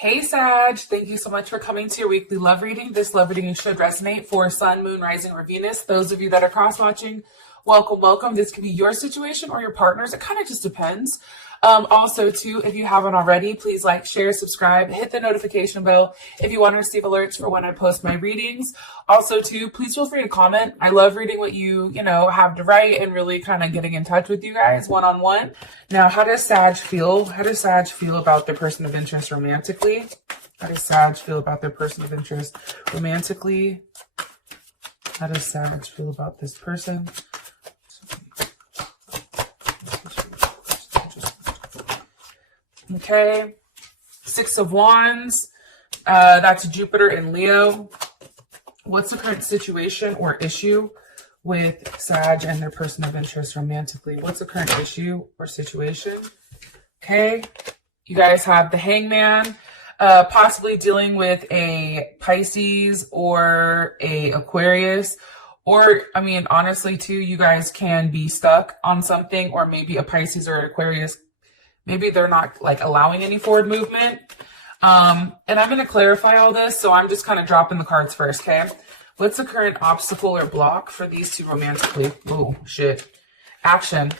Hey Sag, thank you so much for coming to your weekly love reading. This love reading should resonate for Sun, Moon, Rising, or Venus. Those of you that are cross-watching, welcome, welcome. This could be your situation or your partner's. It kind of just depends. Also, too, if you haven't already, please like, share, subscribe, hit the notification bell if you want to receive alerts for when I post my readings. Also, too, please feel free to comment. I love reading what you have to write and really kind of getting in touch with you guys one-on-one. Now, how does Sag feel? How does Sag feel about their person of interest romantically? How does Sag feel about their person of interest romantically? How does Sag feel about this person? Okay, Six of Wands, that's Jupiter and Leo. What's the current situation or issue with Sag and their person of interest romantically? What's the current issue or situation? Okay, you guys have the Hangman, possibly dealing with a Pisces or a Aquarius. Or, I mean, honestly, too, you guys can be stuck on something, or maybe a Pisces or an Aquarius. Maybe they're not like allowing any forward movement. And I'm going to clarify all this. So I'm just kind of dropping the cards first. Okay. What's the current obstacle or block for these two romantically? Oh, shit. Action.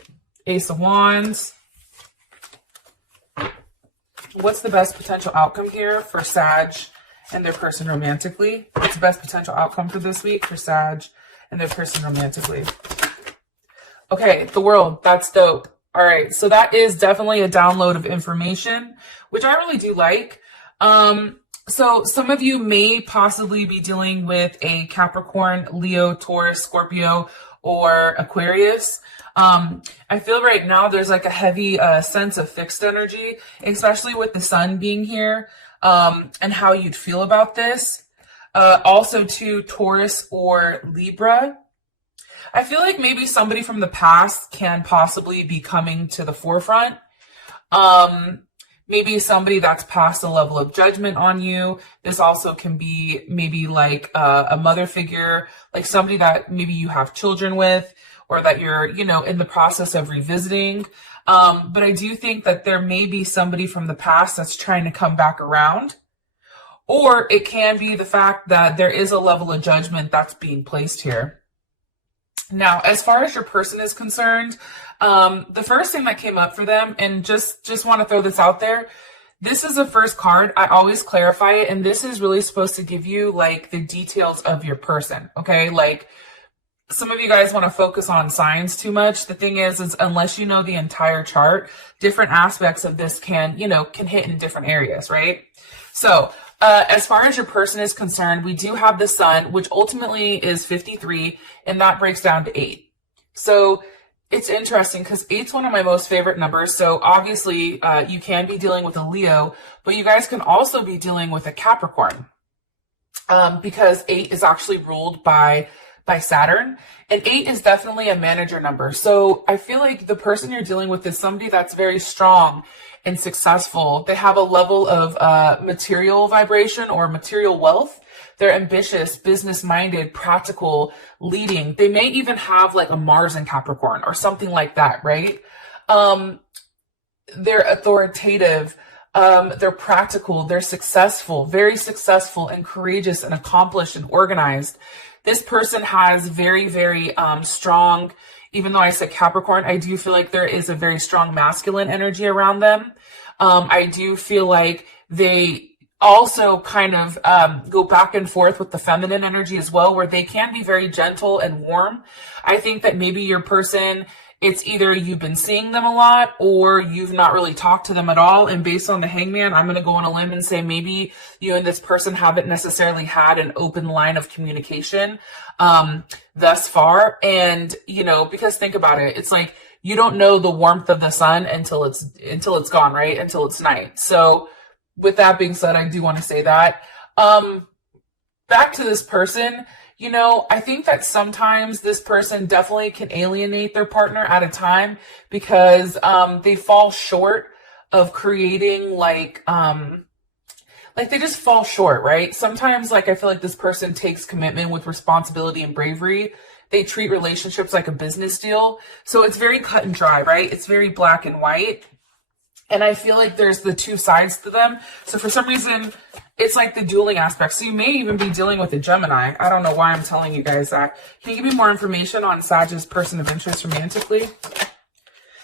Ace of Wands. What's the best potential outcome here for Sag and their person romantically? What's the best potential outcome for this week for Sag and their person romantically? Okay. The World. That's dope. All right, so that is definitely a download of information, which I really do like. So some of you may possibly be dealing with a Capricorn, Leo, Taurus, Scorpio, or Aquarius. I feel right now there's like a heavy sense of fixed energy, especially with the sun being here, and how you'd feel about this. Also to Taurus or Libra. I feel like maybe somebody from the past can possibly be coming to the forefront. Maybe somebody that's passed a level of judgment on you. This also can be maybe like a mother figure, like somebody that maybe you have children with, or that you're, in the process of revisiting. But I do think that there may be somebody from the past that's trying to come back around. Or it can be the fact that there is a level of judgment that's being placed here. Now, as far as your person is concerned, the first thing that came up for them, and just want to throw this out there, this is the first card. I always clarify it, and this is really supposed to give you like the details of your person, okay? Like some of you guys want to focus on signs too much. The thing is unless you know the entire chart, different aspects of this can hit in different areas, right? So, as far as your person is concerned, we do have the sun, which ultimately is 53, and that breaks down to 8. So it's interesting because 8's one of my most favorite numbers. So obviously you can be dealing with a Leo, but you guys can also be dealing with a Capricorn, because 8 is actually ruled by Saturn, and 8 is definitely a manager number. So I feel like the person you're dealing with is somebody that's very strong and successful. They have a level of material vibration or material wealth. They're ambitious, business-minded, practical, leading. They may even have like a Mars in Capricorn or something like that, right? They're authoritative. They're practical. They're successful, very successful and courageous and accomplished and organized. This person has very, very strong, even though I said Capricorn, I do feel like there is a very strong masculine energy around them. I do feel like they also kind of go back and forth with the feminine energy as well, where they can be very gentle and warm. I think that maybe your person, it's either you've been seeing them a lot or you've not really talked to them at all. And based on the Hangman, I'm going to go on a limb and say maybe you and this person haven't necessarily had an open line of communication thus far. And, because think about it, it's like you don't know the warmth of the sun until it's gone, right? Until it's night. So with that being said, I do want to say that. Back to this person, I think that sometimes this person definitely can alienate their partner at a time because they fall short of creating like they just fall short, right? Sometimes I feel like this person takes commitment with responsibility and bravery. They treat relationships like a business deal. So it's very cut and dry, right? It's very black and white. And I feel like there's the two sides to them. So for some reason, it's like the dueling aspect. So you may even be dealing with a Gemini. I don't know why I'm telling you guys that. Can you give me more information on Sag's person of interest romantically?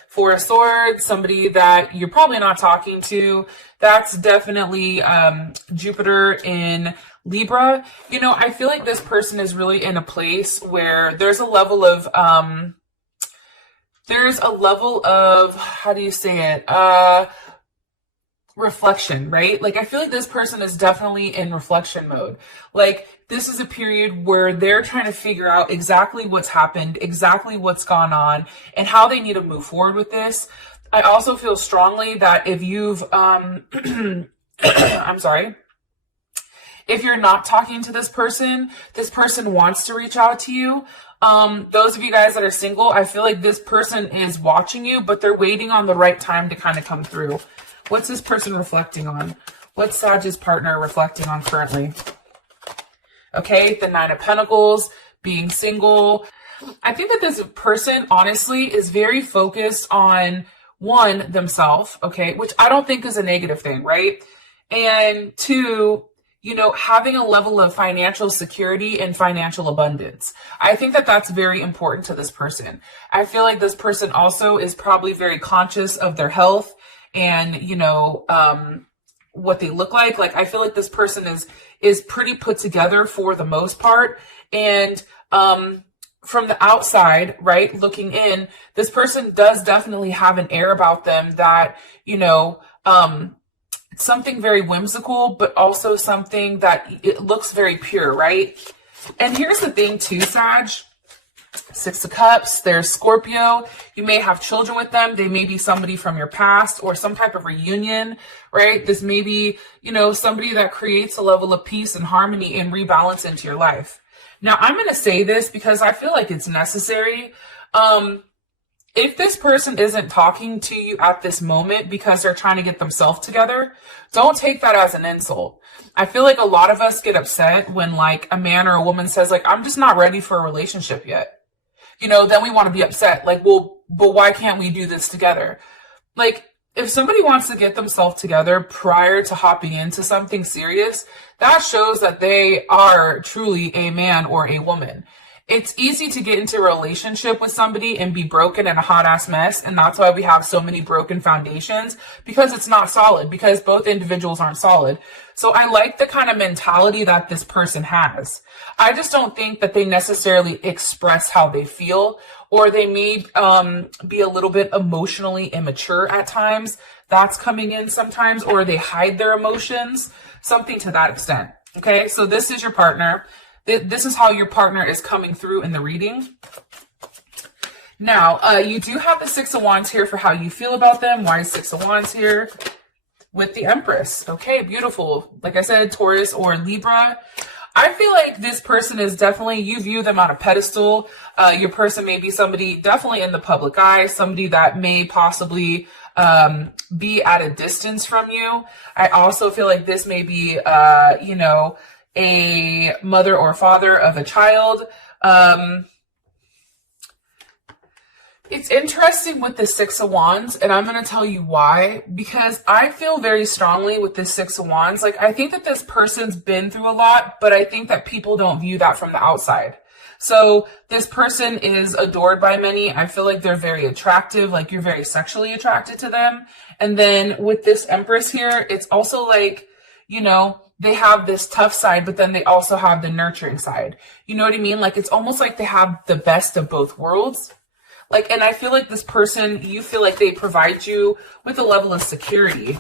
Four of Swords, somebody that you're probably not talking to. That's definitely Jupiter in Libra. You know, I feel like this person is really in a place where there's a level of how do you say it? Reflection, right? Like, I feel like this person is definitely in reflection mode. Like, this is a period where they're trying to figure out exactly what's happened, exactly what's gone on, and how they need to move forward with this. I also feel strongly that if you've, I'm sorry, if you're not talking to this person wants to reach out to you. Those of you guys that are single, I feel like this person is watching you, but they're waiting on the right time to kind of come through. What's this person reflecting on? What's Sag's partner reflecting on currently? Okay, the Nine of Pentacles, being single. I think that this person, honestly, is very focused on, one, themselves, okay, which I don't think is a negative thing, right? And two, you know, having a level of financial security and financial abundance. I think that that's very important to this person. I feel like this person also is probably very conscious of their health and, you know, what they look like. Like, I feel like this person is pretty put together for the most part. And from the outside, right, looking in, this person does definitely have an air about them that, you know, something very whimsical, but also something that it looks very pure, right? And here's the thing too, Sag. Six of Cups, there's Scorpio. You may have children with them. They may be somebody from your past or some type of reunion, right? This may be, you know, somebody that creates a level of peace and harmony and rebalance into your life. Now, I'm going to say this because I feel like it's necessary. If this person isn't talking to you at this moment because they're trying to get themselves together, don't take that as an insult. I feel like a lot of us get upset when like a man or a woman says like, I'm just not ready for a relationship yet. You know, then we want to be upset. Like, well, but why can't we do this together? Like, if somebody wants to get themselves together prior to hopping into something serious, that shows that they are truly a man or a woman. It's easy to get into a relationship with somebody and be broken and a hot ass mess. And that's why we have so many broken foundations, because it's not solid, because both individuals aren't solid. So I like the kind of mentality that this person has. I just don't think that they necessarily express how they feel, or they may be a little bit emotionally immature at times. That's coming in sometimes, or they hide their emotions, something to that extent. Okay, so this is your partner. This is how your partner is coming through in the reading. Now, you do have the Six of Wands here for how you feel about them. Why is Six of Wands here? With the Empress. Okay, beautiful. Like I said, Taurus or Libra. I feel like this person is definitely, you view them on a pedestal. Your person may be somebody definitely in the public eye, somebody that may possibly be at a distance from you. I also feel like this may be, you know, a mother or father of a child. It's interesting with the Six of Wands, and I'm going to tell you why, because I feel very strongly with the Six of Wands. Like, I think that this person's been through a lot, but I think that people don't view that from the outside. So this person is adored by many. I feel like they're very attractive, like you're very sexually attracted to them. And then with this Empress here, it's also like, you know, they have this tough side, but then they also have the nurturing side. You know what I mean? Like, it's almost like they have the best of both worlds. Like, and I feel like this person, you feel like they provide you with a level of security.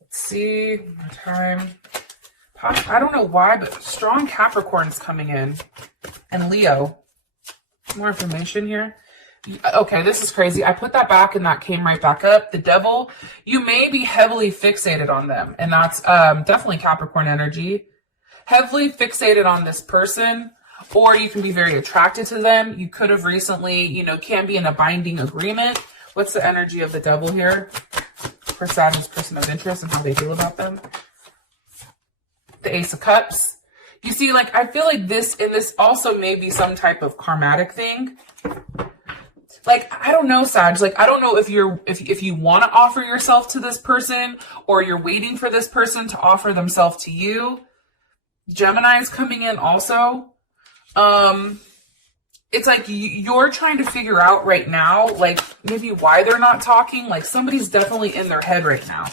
Let's see, more time. I don't know why, but strong Capricorn's coming in. And Leo. More information here. Okay, this is crazy. I put that back and that came right back up. The Devil, you may be heavily fixated on them. And that's definitely Capricorn energy. Heavily fixated on this person. Or you can be very attracted to them. You could have recently, you know, can be in a binding agreement. What's the energy of the Devil here? For Saturn's person of interest and how they feel about them. The Ace of Cups. You see, like, I feel like this, and this also may be some type of karmatic thing. like, I don't know, Sag, like, I don't know if if you want to offer yourself to this person, or you're waiting for this person to offer themselves to you. Gemini is coming in also. It's like you're trying to figure out right now, like, maybe why they're not talking. Like, somebody's definitely in their head right now.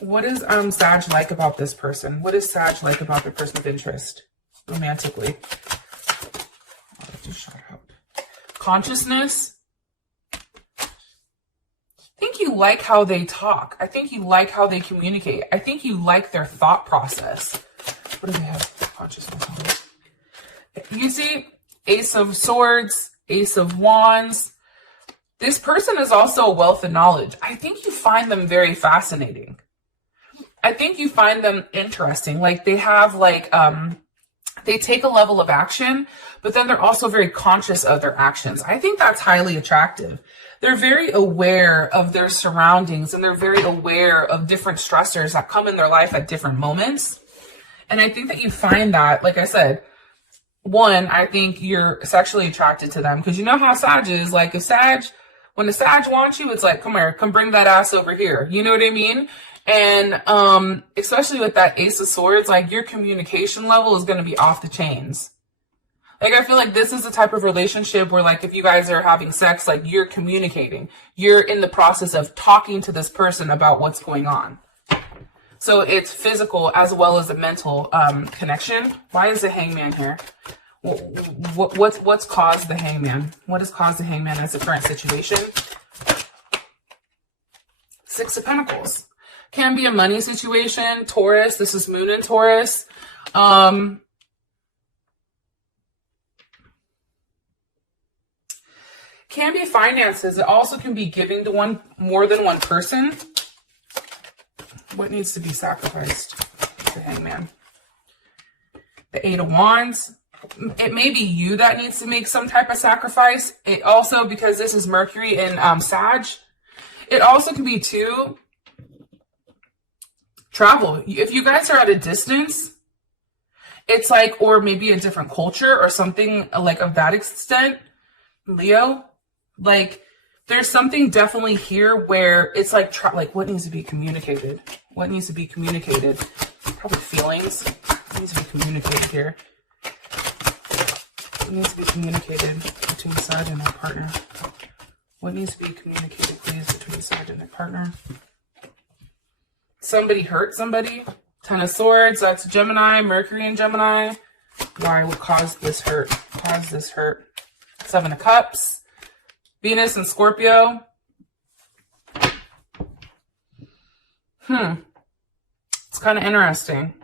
What is Sag like about this person? What is Sag like about their person of interest romantically? Oh, that just shot out. Consciousness. I think you like how they talk. I think you like how they communicate. I think you like their thought process. What do they have consciousness on? You see, Ace of Swords, Ace of Wands. This person is also a wealth of knowledge. I think you find them very fascinating. I think you find them interesting. Like, they have like, they take a level of action, but then they're also very conscious of their actions. I think that's highly attractive. They're very aware of their surroundings, and they're very aware of different stressors that come in their life at different moments. And I think that you find that, like I said, one, I think you're sexually attracted to them, because you know how Sag is. Like, when the Sag wants you, it's like, come here, come bring that ass over here. You know what I mean? And especially with that Ace of Swords, like, your communication level is going to be off the chains. Like, I feel like this is the type of relationship where, like, if you guys are having sex, like, you're communicating. You're in the process of talking to this person about what's going on. So it's physical as well as a mental connection. Why is the Hangman here? What's caused the Hangman? What has caused the Hangman as the current situation? Six of Pentacles. Can be a money situation. Taurus. This is Moon in Taurus. Can be finances. It also can be giving to more than one person. What needs to be sacrificed? The Hangman. The Eight of Wands. It may be you that needs to make some type of sacrifice. It also, because this is Mercury in Sag, it also can be too, travel. If you guys are at a distance, it's like, or maybe a different culture or something like of that extent, Leo, like, there's something definitely here where it's like, what needs to be communicated? What needs to be communicated? Probably feelings. What needs to be communicated here? What needs to be communicated between Sag and their partner? What needs to be communicated, please, between Sag and their partner? Somebody hurt somebody. Ten of Swords, that's Gemini, Mercury in Gemini. Why would cause this hurt? Cause this hurt. Seven of Cups. Venus and Scorpio. It's kind of interesting.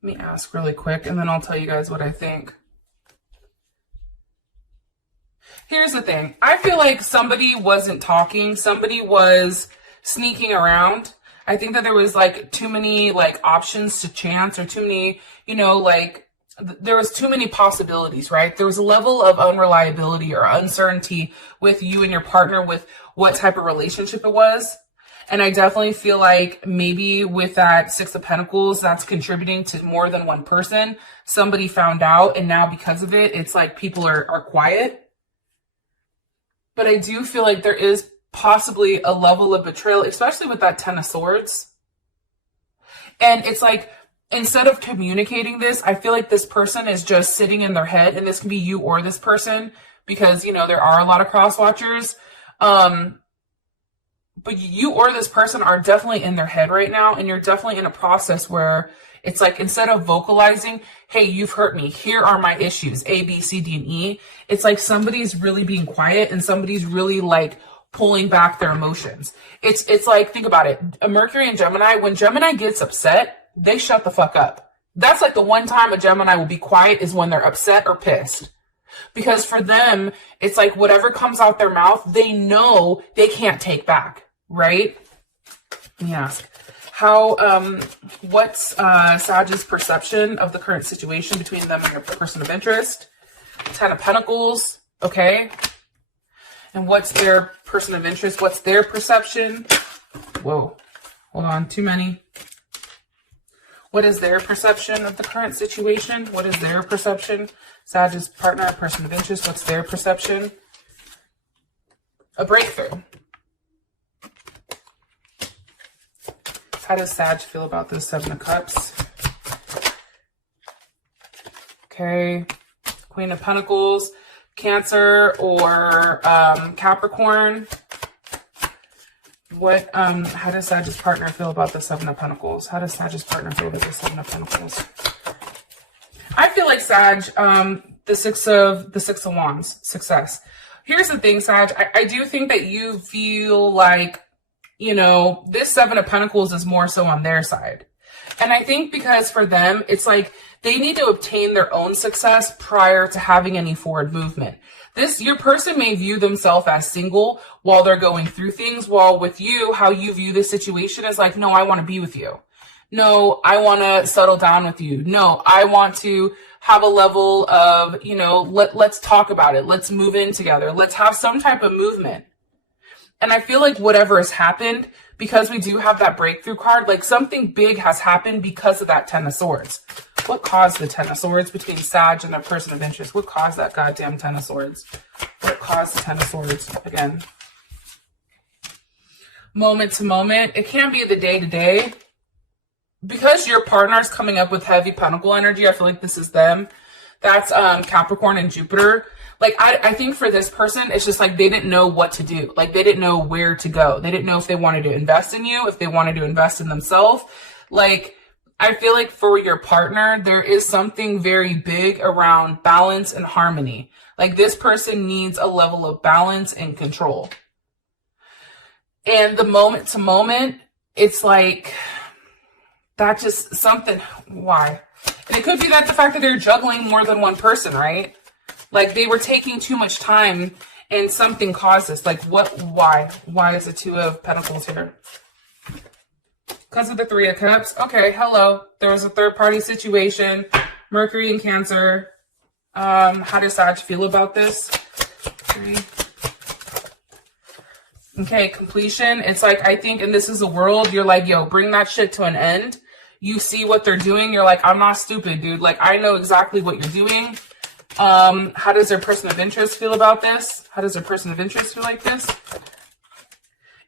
Let me ask really quick, and then I'll tell you guys what I think. Here's the thing. I feel like somebody wasn't talking. Somebody was sneaking around. I think that there was like too many like options to chance, or too many, you know, like there was too many possibilities, right? There was a level of unreliability or uncertainty with you and your partner with what type of relationship it was. And I definitely feel like maybe with that Six of Pentacles, that's contributing to more than one person. Somebody found out, and now because of it, it's like people are quiet. But I do feel like there is possibly a level of betrayal, especially with that Ten of Swords. And it's like, instead of communicating this, I feel like this person is just sitting in their head, and this can be you or this person, because, you know, there are a lot of cross watchers. But you or this person are definitely in their head right now, and you're definitely in a process where it's like, instead of vocalizing, hey, you've hurt me, here are my issues, A, B, C, D, and E, it's like somebody's really being quiet, and somebody's really like pulling back their emotions. It's like, think about it. A Mercury and Gemini, when Gemini gets upset, they shut the fuck up. That's like the one time a Gemini will be quiet, is when they're upset or pissed. Because for them, it's like whatever comes out their mouth, they know they can't take back, right? Let me ask. What's Sag's perception of the current situation between them and your person of interest? Ten of Pentacles, okay. And what's their person of interest? What's their perception? Whoa, hold on, too many. What is their perception of the current situation? What is their perception? Sag's partner, person of interest, what's their perception? A breakthrough. How does Sag feel about this Seven of Cups? Okay. Queen of Pentacles, Cancer or Capricorn. What, how does Sag's partner feel about the Seven of Pentacles? How does Sag's partner feel about the Seven of Pentacles? I feel like Sag, the Six of Wands, success. Here's the thing, Sag, I do think that you feel like, you know, this Seven of Pentacles is more so on their side. And I think because for them, it's like they need to obtain their own success prior to having any forward movement. Your person may view themselves as single while they're going through things, while with you, how you view this situation is like, no, I want to be with you. No, I want to settle down with you. No, I want to have a level of, you know, let's talk about it. Let's move in together. Let's have some type of movement. And I feel like whatever has happened, because we do have that breakthrough card, like something big has happened because of that Ten of Swords. What caused the Ten of Swords between Sag and their person of interest? What caused that goddamn Ten of Swords? What caused the Ten of Swords again? Moment to moment. It can't be the day to day. Because your partner's coming up with heavy pentacle energy, I feel like this is them. That's Capricorn and Jupiter. Like, I think for this person, it's just like they didn't know what to do. Like, they didn't know where to go. They didn't know if they wanted to invest in you, if they wanted to invest in themselves. Like, I feel like for your partner, there is something very big around balance and harmony. Like, this person needs a level of balance and control. And the moment to moment, it's like, that's just something. Why? And it could be that the fact that they're juggling more than one person, right? Like, they were taking too much time and something caused this. Like, what? Why? Why is the Two of Pentacles here? Because of the Three of Cups. Okay, hello. There was a third-party situation. Mercury and Cancer. How does Sag feel about this? Okay, completion. It's like, I think, and this is a world, you're like, yo, bring that shit to an end. You see what they're doing. You're like, I'm not stupid, dude. Like, I know exactly what you're doing. How does their person of interest feel about this? How does their person of interest feel like this?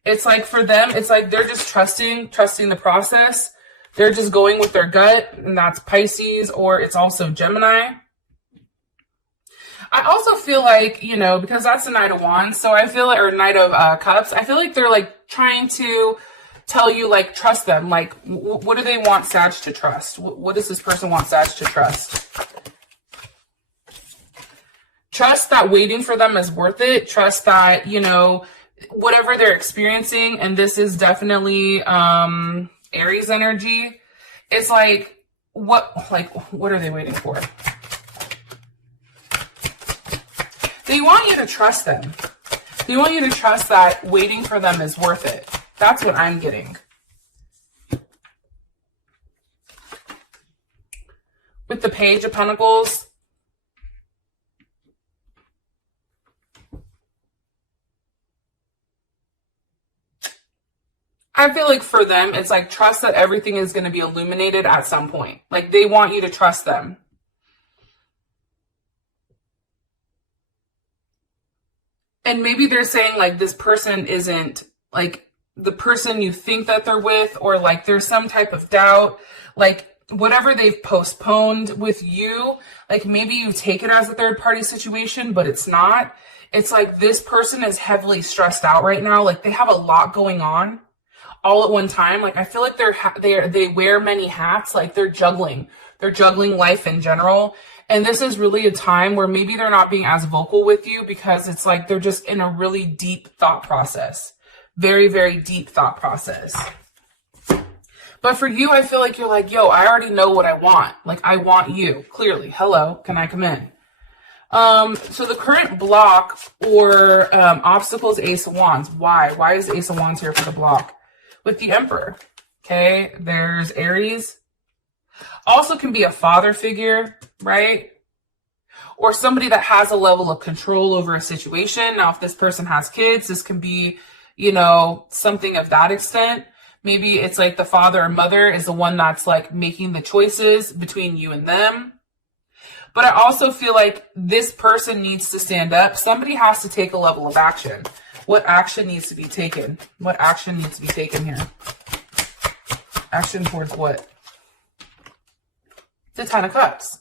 It's like for them, it's like they're just trusting the process. They're just going with their gut, and that's Pisces, or it's also Gemini. I also feel like, you know, because that's the Knight of Wands, so I feel like, or Knight of Cups, I feel like they're like trying to tell you, like, trust them. Like, what do they want Sag to trust? What does this person want Sag to trust? Trust that waiting for them is worth it. Trust that, you know, whatever they're experiencing, and this is definitely Aries energy. It's like, what are they waiting for? They want you to trust them. They want you to trust that waiting for them is worth it. That's what I'm getting. With the Page of Pentacles, I feel like for them, it's like trust that everything is going to be illuminated at some point. Like, they want you to trust them. And maybe they're saying, like, this person isn't, like, the person you think that they're with, or, like, there's some type of doubt. Like, whatever they've postponed with you, like, maybe you take it as a third-party situation, but it's not. It's like this person is heavily stressed out right now. Like, they have a lot going on all at one time. Like, I feel like they wear many hats. Like, they're juggling life in general. And this is really a time where maybe they're not being as vocal with you, because it's like they're just in a really deep thought process. Very, very deep thought process. But for you, I feel like you're like, yo, I already know what I want. Like, I want you. Clearly. Hello, can I come in? So the current block or obstacles, Ace of Wands. Why? Why is Ace of Wands here for the block? With the Emperor. Okay, there's Aries. Also can be a father figure, right? Or somebody that has a level of control over a situation. Now, if this person has kids, this can be, you know, something of that extent. Maybe it's like the father or mother is the one that's like making the choices between you and them. But I also feel like this person needs to stand up. Somebody has to take a level of action. What action needs to be taken? What action needs to be taken here? Action towards what? The Ten of Cups.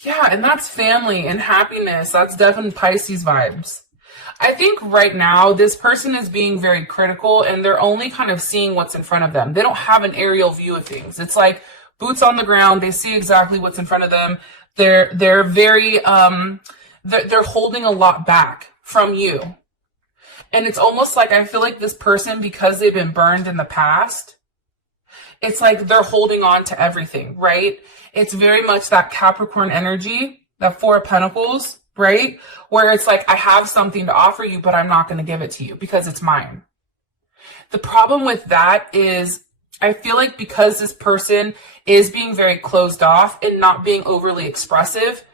Yeah, and that's family and happiness. That's definitely Pisces vibes. I think right now this person is being very critical and they're only kind of seeing what's in front of them. They don't have an aerial view of things. It's like boots on the ground. They see exactly what's in front of them. They're very they're holding a lot back from you. And it's almost like I feel like this person, because they've been burned in the past, it's like they're holding on to everything, right? It's very much that Capricorn energy, that Four of Pentacles, right? Where it's like, I have something to offer you, but I'm not going to give it to you because it's mine. The problem with that is I feel like because this person is being very closed off and not being overly expressive,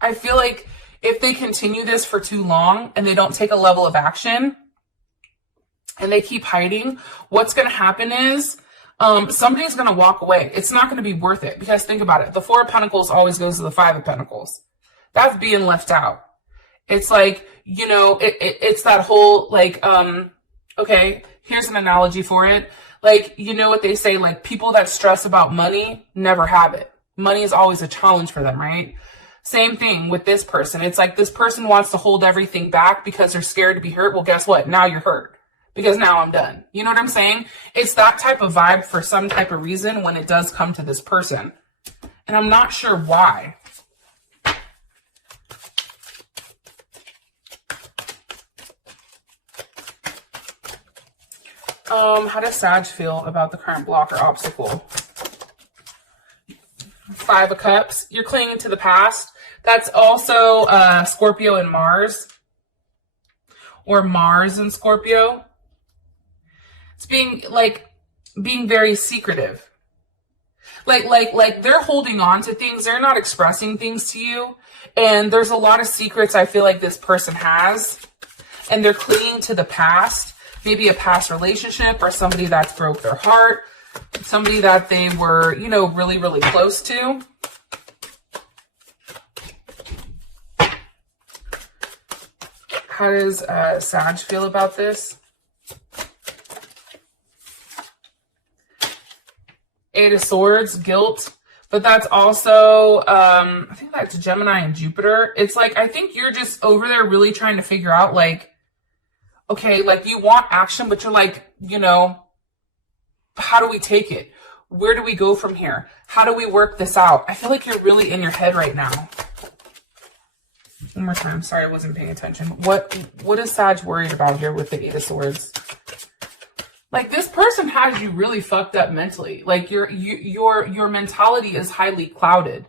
I feel like if they continue this for too long and they don't take a level of action and they keep hiding, what's going to happen is somebody's going to walk away. It's not going to be worth it because think about it. The Four of Pentacles always goes to the Five of Pentacles. That's being left out. It's like, you know, it's that whole like, okay, here's an analogy for it. Like, you know what they say, like people that stress about money never have it. Money is always a challenge for them, right? Same thing with this person. It's like this person wants to hold everything back because they're scared to be hurt. Well, guess what? Now you're hurt because now I'm done. You know what I'm saying? It's that type of vibe for some type of reason when it does come to this person. And I'm not sure why. How does Sag feel about the current block or obstacle? Five of Cups. You're clinging to the past. That's also Scorpio and Mars. Or Mars and Scorpio. It's being very secretive. Like they're holding on to things. They're not expressing things to you. And there's a lot of secrets I feel like this person has. And they're clinging to the past. Maybe a past relationship or somebody that's broke their heart. Somebody that they were, you know, really, really close to. How does Sag feel about this? Eight of Swords, guilt. But that's also, I think that's Gemini and Jupiter. It's like, I think you're just over there really trying to figure out, like, okay, like you want action, but you're like, you know, how do we take it? Where do we go from here? How do we work this out? I feel like you're really in your head right now. One more time. Sorry, I wasn't paying attention. What is Sag worried about here with the Eight of Swords? Like this person has you really fucked up mentally. Like your mentality is highly clouded.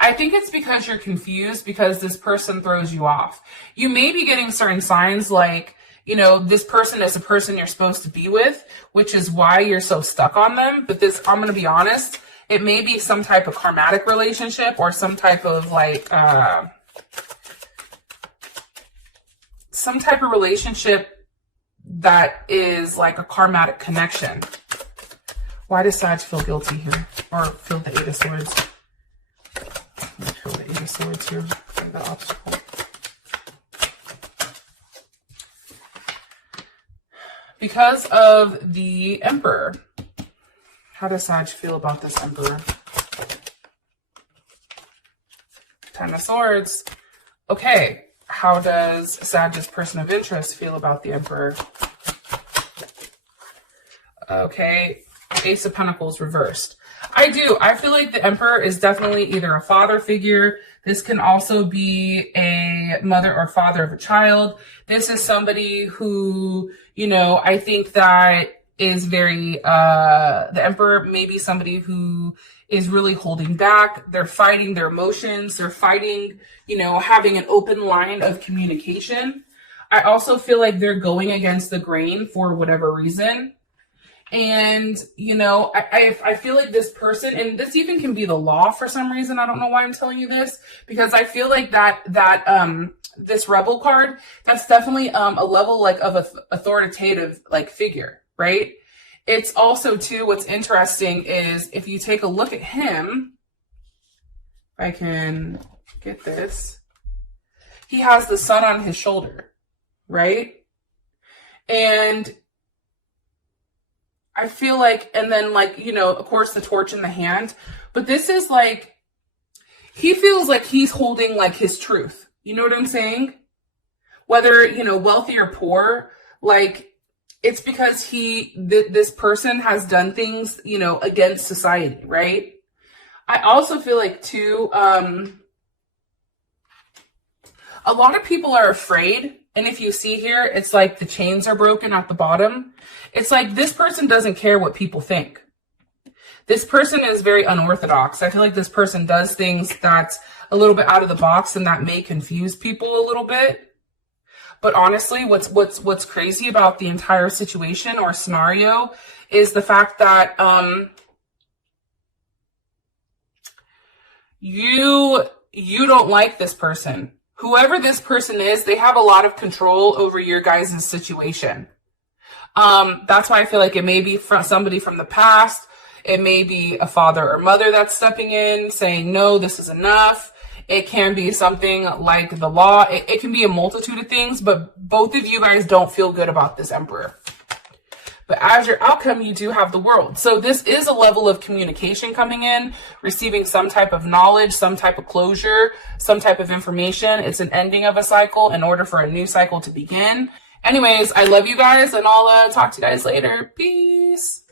I think it's because you're confused because this person throws you off. You may be getting certain signs like, you know, this person is a person you're supposed to be with, which is why you're so stuck on them. But this, I'm going to be honest, it may be some type of karmatic relationship or some type of like, some type of relationship that is like a karmatic connection. Why does Sag feel guilty here? Or feel the Eight of Swords? Feel the Eight of Swords here. The obstacle. Because of the Emperor. How does Sag feel about this Emperor? Ten of Swords. Okay. How does Sag's person of interest feel about the Emperor? Okay. Ace of Pentacles reversed. I feel like the Emperor is definitely either a father figure. This can also be a mother or father of a child. This is somebody who, you know, I think that is very, the Emperor may be somebody who is really holding back. They're fighting their emotions. They're fighting, you know, having an open line of communication. I also feel like they're going against the grain for whatever reason. And, you know, I feel like this person, and this even can be the law for some reason. I don't know why I'm telling you this, because I feel like that this rebel card, that's definitely a level like of authoritative like figure, right? It's also too, what's interesting is if you take a look at him, if I can get this, he has the sun on his shoulder, right? And I feel like, and then like, you know, of course the torch in the hand, but this is like, he feels like he's holding like his truth. You know what I'm saying? Whether, you know, wealthy or poor, like it's because this person has done things, you know, against society, right? I also feel like too, a lot of people are afraid. And if you see here, it's like the chains are broken at the bottom. It's like this person doesn't care what people think. This person is very unorthodox. I feel like this person does things that's a little bit out of the box and that may confuse people a little bit. But honestly, what's crazy about the entire situation or scenario is the fact that you don't like this person. Whoever this person is, they have a lot of control over your guys' situation. That's why I feel like it may be from somebody from the past. It may be a father or mother that's stepping in saying, no, this is enough. It can be something like the law. It can be a multitude of things, but both of you guys don't feel good about this emperor. But as your outcome, you do have the world. So this is a level of communication coming in, receiving some type of knowledge, some type of closure, some type of information. It's an ending of a cycle in order for a new cycle to begin. Anyways, I love you guys, and I'll talk to you guys later. Peace.